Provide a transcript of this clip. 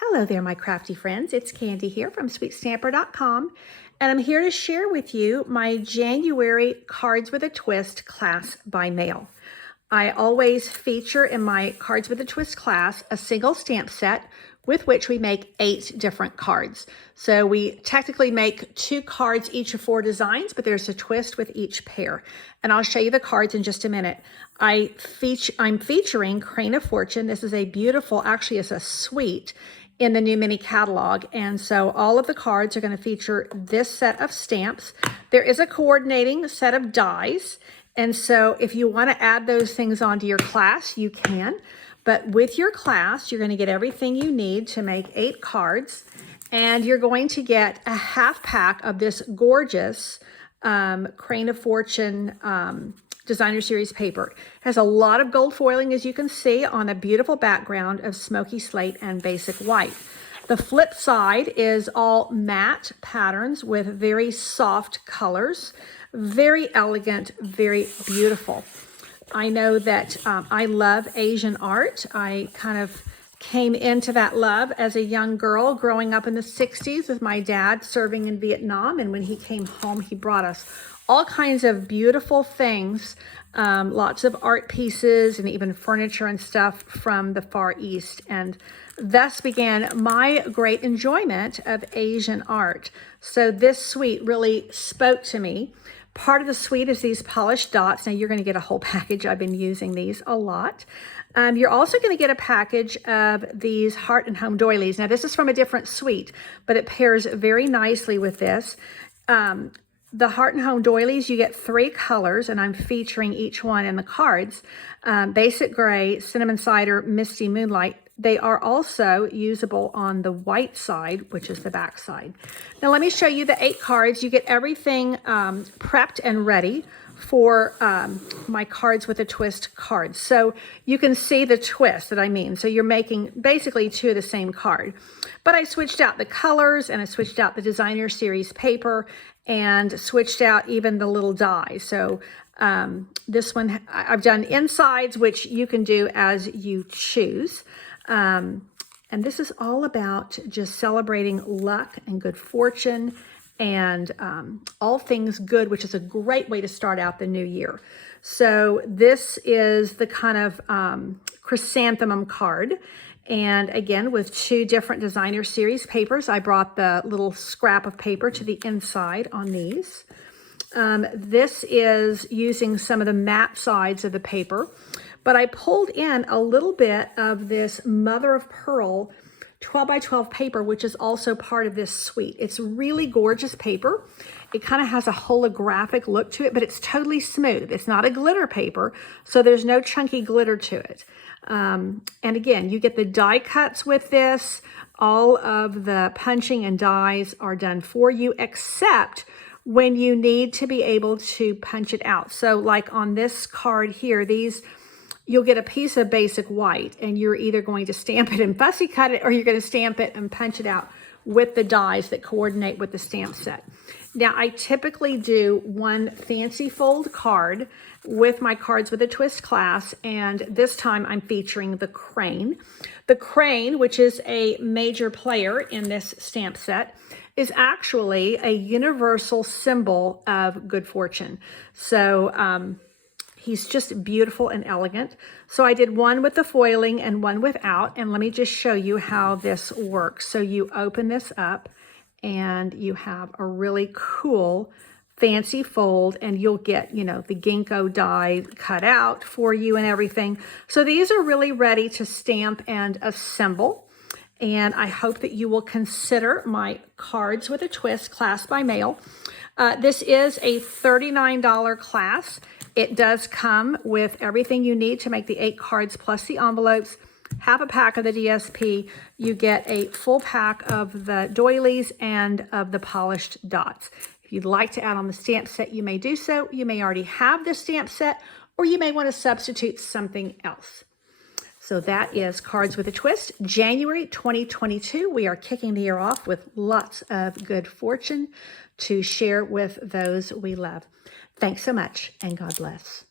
Hello there, my crafty friends. It's Candy here from SweetStamper.com, and I'm here to share with you my January Cards with a Twist class by mail. I always feature in my Cards with a Twist class a single stamp set with which we make 8 different cards. So we technically make 2 cards each of 4 designs, but there's a twist with each pair. And I'll show you the cards in just a minute. I'm featuring Crane of Fortune. This is a beautiful, actually it's a suite in the new mini catalog. And so all of the cards are going to feature this set of stamps. There is a coordinating set of dies. And so if you want to add those things onto your class, you can. But with your class, you're going to get everything you need to make 8 cards. And you're going to get a half pack of this gorgeous Crane of Fortune Designer Series paper. It has a lot of gold foiling, as you can see, on a beautiful background of smoky slate and basic white. The flip side is all matte patterns with very soft colors. Very elegant, very beautiful. I know that I love Asian art. I kind of came into that love as a young girl growing up in the 60s with my dad serving in Vietnam. And when he came home, he brought us all kinds of beautiful things, lots of art pieces and even furniture and stuff from the Far East. And thus began my great enjoyment of Asian art. So this suite really spoke to me. Part of the suite is these polished dots. Now you're going to get a whole package. I've been using these a lot. You're also going to get a package of these Heart and Home doilies. Now this is from a different suite, but it pairs very nicely with this. The Heart and Home doilies, you get 3 colors, and I'm featuring each one in the cards. Basic Gray, Cinnamon Cider, Misty Moonlight. They are also usable on the white side, which is the back side. Now let me show you the 8 cards. You get everything prepped and ready for my Cards with a Twist cards. So you can see the twist that I mean. So you're making basically 2 of the same card. But I switched out the colors, and I switched out the Designer Series paper, and switched out even the little dies. So this one, I've done insides, which you can do as you choose. And this is all about just celebrating luck and good fortune and all things good, which is a great way to start out the new year. So this is the kind of chrysanthemum card. And again, with 2 different Designer Series papers, I brought the little scrap of paper to the inside on these. This is using some of the matte sides of the paper, but I pulled in a little bit of this mother of pearl 12 by 12 paper, which is also part of this suite. It's really gorgeous paper. It kind of has a holographic look to it, but it's totally smooth. It's not a glitter paper, so there's no chunky glitter to it. And again, you get the die cuts with this. All of the punching and dies are done for you, except when you need to be able to punch it out. So like on this card here, you'll get a piece of basic white, and you're either going to stamp it and fussy cut it, or you're going to stamp it and punch it out with the dies that coordinate with the stamp set. Now, I typically do one fancy fold card with my Cards with a Twist class, and this time I'm featuring the Crane. The Crane, which is a major player in this stamp set, is actually a universal symbol of good fortune. So he's just beautiful and elegant. So I did one with the foiling and one without, and let me just show you how this works. So you open this up, and you have a really cool fancy fold, and you'll get, you know, the ginkgo die cut out for you and everything. So these are really ready to stamp and assemble. And I hope that you will consider my Cards with a Twist class by mail. This is a $39 class. It does come with everything you need to make the 8 cards plus the envelopes, half a pack of the DSP. You get a full pack of the doilies and of the polished dots. If you'd like to add on the stamp set, you may do so. You may already have the stamp set, or you may want to substitute something else. So that is Cards with a Twist, January 2022. We are kicking the year off with lots of good fortune to share with those we love. Thanks so much, and God bless.